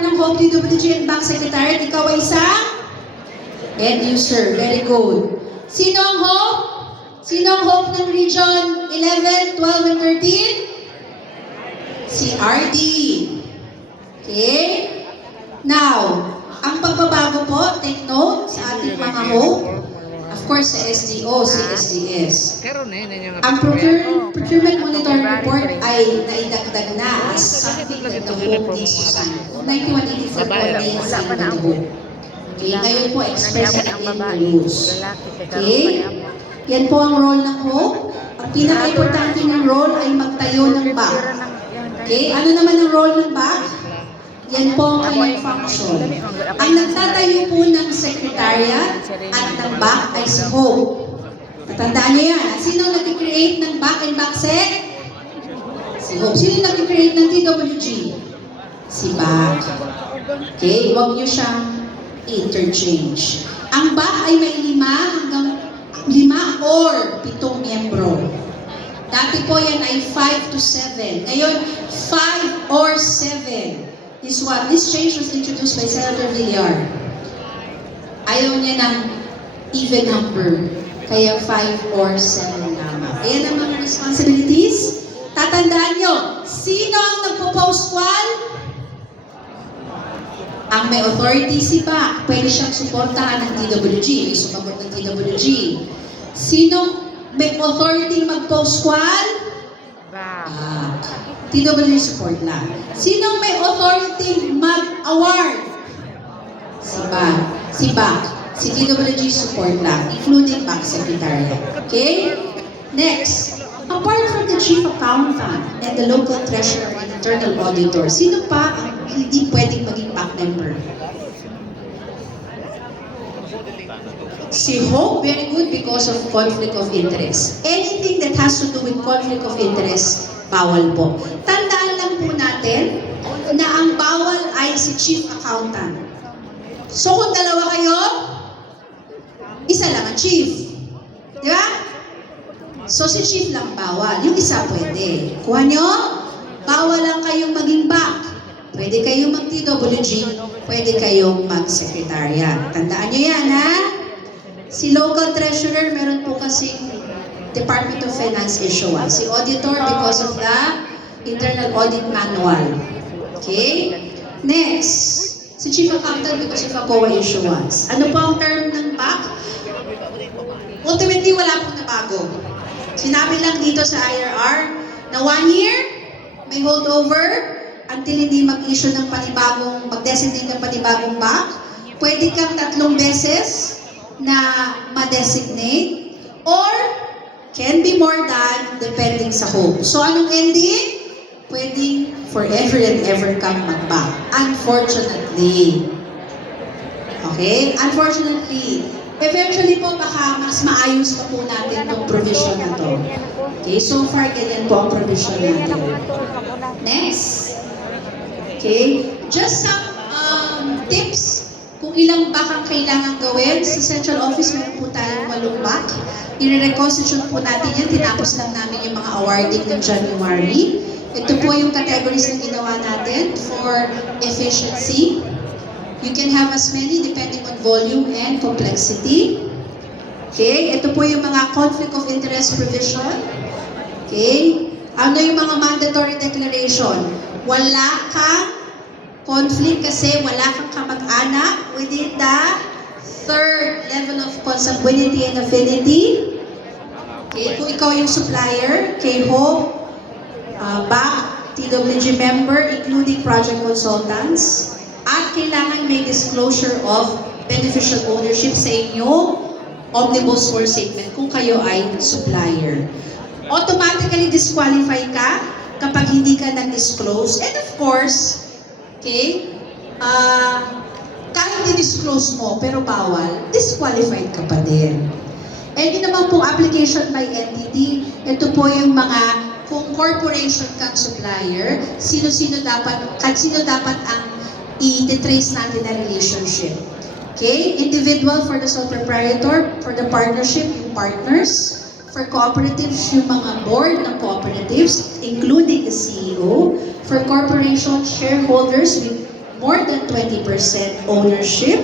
partner ng Hope DWG and Bank Secretariat. Ikaw ay isang end user. Very good. Sino ang Hope? Sino ang Hope ng Region 11, 12, and 13? Si RD. Okay? Now, ang pagbabago po, take note sa ating mga Hope. Of course, sa SDO, si SDS. Ang procurement monitoring report ay naidagdag na as something that the Hope needs to sign. 9184 po ay sign na the Hope. Okay, ngayon po express in the rules. Okay? Yan po ang role ng Hope. Ang pinaka-importante ng role ay magtayo ng BAC. Okay? Ano naman ang role ng BAC? Yan po ang kanyang function. Ang nagtatayo po ng secretariat at ng BAC ay si Hope. Tatandaan niyo yan. Sino nag-create ng BAC and BACSEC? Si Hope. Sino nag-create ng TWG? Si BAC. Okay? Huwag niyo siyang interchange. Ang BAC ay may 5 or 7 miyembro. Dati po yan ay 5 to 7. Ngayon, 5 or 7. This change was introduced by Senator Villar. Ayaw niya ng even number. Kaya 5 or 7 lamang. Ayan ang mga responsibilities. Tatandaan nyo, sino ang nagpo-post wall? Ang may authority si BAC. Pwede siyang suportahan ng TWG. May sumabot ng TWG. Sino may authority mag-post wall? BAC. TWG support lang. Sino may authority mag-award? Si BAC. Si BAC. Si TWG support lang, including BAC Secretariat. Okay? Next, apart from the Chief Accountant and the local treasurer and internal auditor, sino pa ang hindi pwedeng maging BAC member? Si Hope, very good because of conflict of interest. Anything that has to do with conflict of interest, bawal po. Tandaan lang po natin na ang bawal ay si Chief Accountant. So kung dalawa kayo, isa lang ang Chief. Di ba? So si Chief lang bawal. Yung isa pwede. Kuha nyo, bawal lang kayong maging BAC. Pwede kayong mag-TWG, pwede kayong mag-secretariat. Tandaan nyo yan, ha? Si local treasurer, meron po kasi Department of Finance issuance. Si auditor because of the internal audit manual. Okay? Next, si chief accountant because of a COA issuance. Ano po ang term ng BAC? Ultimately, wala pong nabago. Sinabi lang dito sa IRR na 1 year may holdover until hindi mag-issue ng panibagong, mag-designate ng panibagong BAC. Pwede kang 3 beses na ma-designate or can be more than depending sa Hope. So anong ending? Pwedeng forever and ever kang mag-BAC. Unfortunately. Okay? Unfortunately. Eventually po baka mas maayos pa po natin itong provision na to. Okay? So far, ganyan po ang provision natin. Next. Okay? Just some tips kung ilang BAC ang kailangan gawin. Sa central office, meron po tayong 8 BAC. I-reconstitute po natin yan. Tinapos lang namin yung mga awarding ng January. Ito po yung categories na ginawa natin for efficiency. You can have as many depending on volume and complexity. Okay? Ito po yung mga conflict of interest provision. Okay? Ano yung mga mandatory declaration? Wala kang conflict kasi wala kang kamag-anak within the 3rd level of consanguinity and affinity. Okay, kung ikaw yung supplier, kay Hope, BAC, TWG member, including project consultants, at kailangan may disclosure of beneficial ownership sa inyong omnibus or statement kung kayo ay supplier. Automatically disqualify ka kapag hindi ka nag-disclose. And of course, okay, kahit i-disclose mo pero bawal, disqualified ka pa din. And yun naman po application by entity, ito po yung mga, kung corporation kang supplier, sino dapat ang i-trace natin na relationship. Okay? Individual for the sole proprietor, for the partnership, yung partners, for cooperatives, yung mga board ng cooperatives, including the CEO, for corporation shareholders, more than 20% ownership.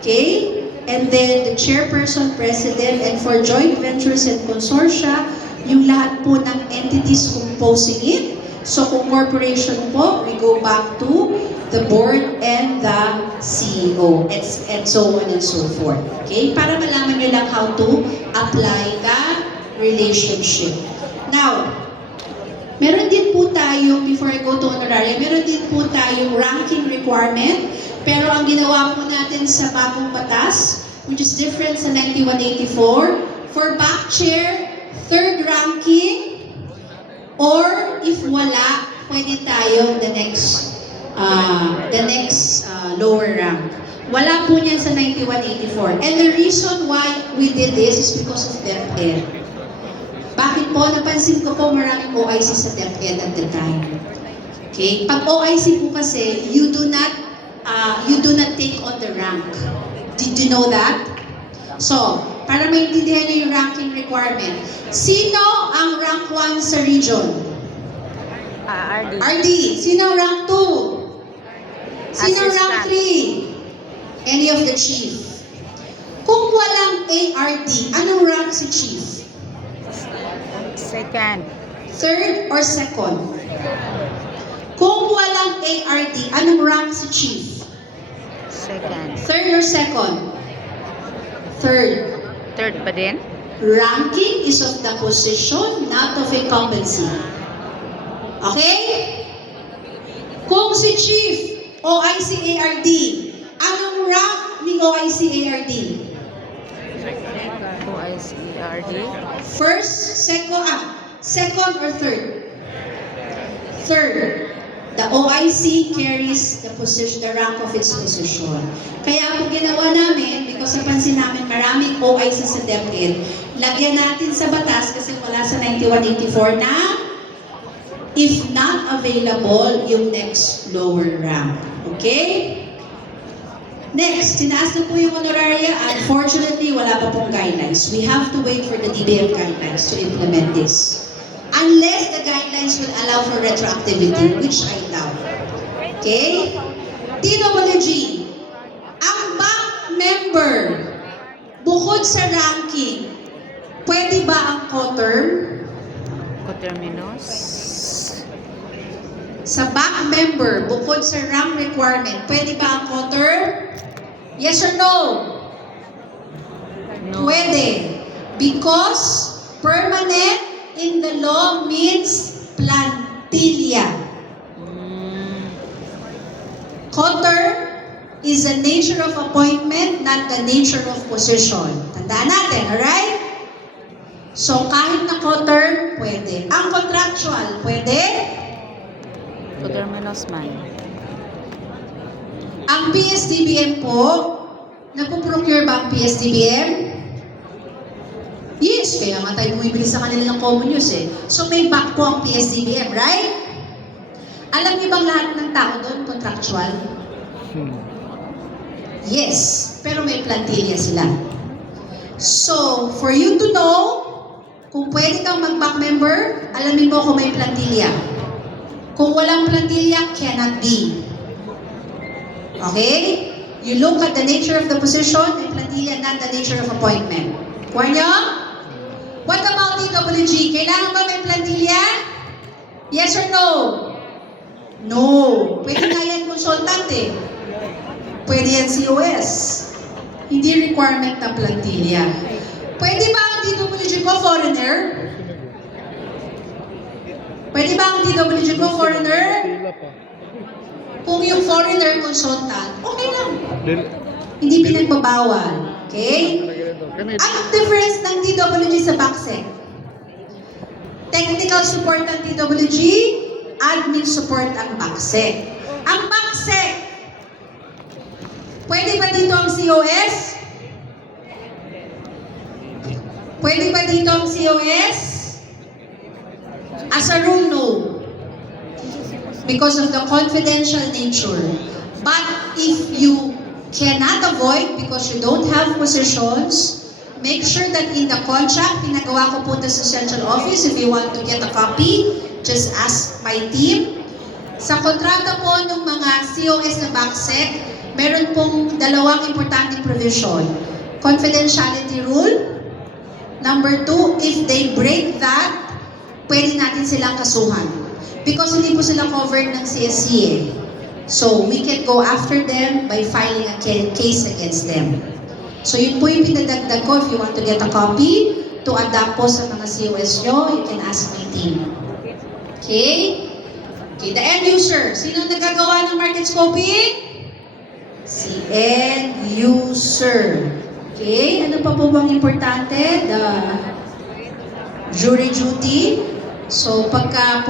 Okay? And then the chairperson, president, and for joint ventures and consortia, yung lahat po ng entities composing it. So kung corporation po, we go back to the board and the CEO, and so on and so forth. Okay? Para malaman nyo lang how to apply the relationship. Now, meron din po tayong, before I go to honoraria, meron din po tayong ranking requirement. Pero ang ginawa po natin sa bagong batas, which is different sa 9184, for back chair, third ranking, or if wala, pwede tayo the next lower rank. Wala po niyan sa 9184. And the reason why we did this is because of DepEd. Bakit po? Napansin ko po maraming OIC sa DepEd at the time. Okay? Pag OIC po kasi, you do not take on the rank. Did you know that? So, para maintindihan niyo yung ranking requirement. Sino ang rank 1 sa region? RD. RD. Sino ang rank 2? Sino ang rank 3? Any of the chief. Kung walang ARD, anong rank si chief? Second. Third or second? Kung walang ARD, anong rank si chief? Second. Third or second? Third. Third pa din? Ranking is of the position, not of incumbency. Okay? Kung si chief, OIC ARD, anong rank ni OIC ARD? OICRD. First, second or third? Third. The OIC carries the position, the rank of its position. Kaya po ginawa namin, because napansin namin maraming OIC sa DepEd, lagyan natin sa batas kasi wala sa 9184 na if not available, yung next lower rank. Okay? Next, tinaas na po yung honoraria. Unfortunately, wala pa pong guidelines. We have to wait for the DBM guidelines to implement this. Unless the guidelines will allow for retroactivity, which I doubt. Okay? TWG, ang bank member, bukod sa ranking, pwede ba ang co-term? Coterminous. Sa bank member, bukod sa rank requirement, pwede ba ang co-term? Yes or no? No. Pwede. Because permanent in the law means plantilla. Co-term is the nature of appointment, not the nature of position. Tandaan natin, alright? So, kahit na co-term, pwede. Ang contractual, pwede? Coterminous man. Ang PSDBM po, nagpo-procure ba ang PSDBM? Yes, kaya nga tayo bumibili sa kanila ng common use eh. So may back po ang PSDBM, right? Alam niyo bang lahat ng tao doon contractual? Yes, pero may plantilla sila. So, for you to know, kung pwede kang mag-back member, alamin mo kung may plantilla. Kung walang plantilla, cannot be. Okay? You look at the nature of the position, may plantilla, not the nature of appointment. Kuha niyo? What about TWG? Kailangan ba may plantilla? Yes or no? No. Pwede nga yan consultant eh. Pwede yan COS. Hindi requirement na plantilla. Pwede ba ang TWG ko foreigner? Pwede ba ang TWG ko foreigner? Kung yung foreigner consultant, okay lang. Hindi pinagbabawal. Okay? Anong difference ng TWG sa BACSEC? Technical support ang TWG, admin support ang BACSEC. Ang BACSEC, pwede ba dito ang COS? Pwede ba dito ang COS? As a rule, no. Because of the confidential nature. But if you cannot avoid because you don't have positions, make sure that in the contract, pinagawa ko po ito sa central office. If you want to get a copy, just ask my team. Sa kontrata po ng mga COS na backsec, meron pong dalawang importanteng provision. Confidentiality rule. Number 2, if they break that, pwede natin silang kasuhan. Because hindi po sila covered ng CSC. So, we can go after them by filing a case against them. So, yun po yung pinadagdag ko. If you want to get a copy, to adapt po sa mga COS nyo, you can ask my team. Okay? Okay, the end user. Sino nagagawa ng market scoping? Si end user. Okay, ano pa po bang importante? The jury duty. So, pagka po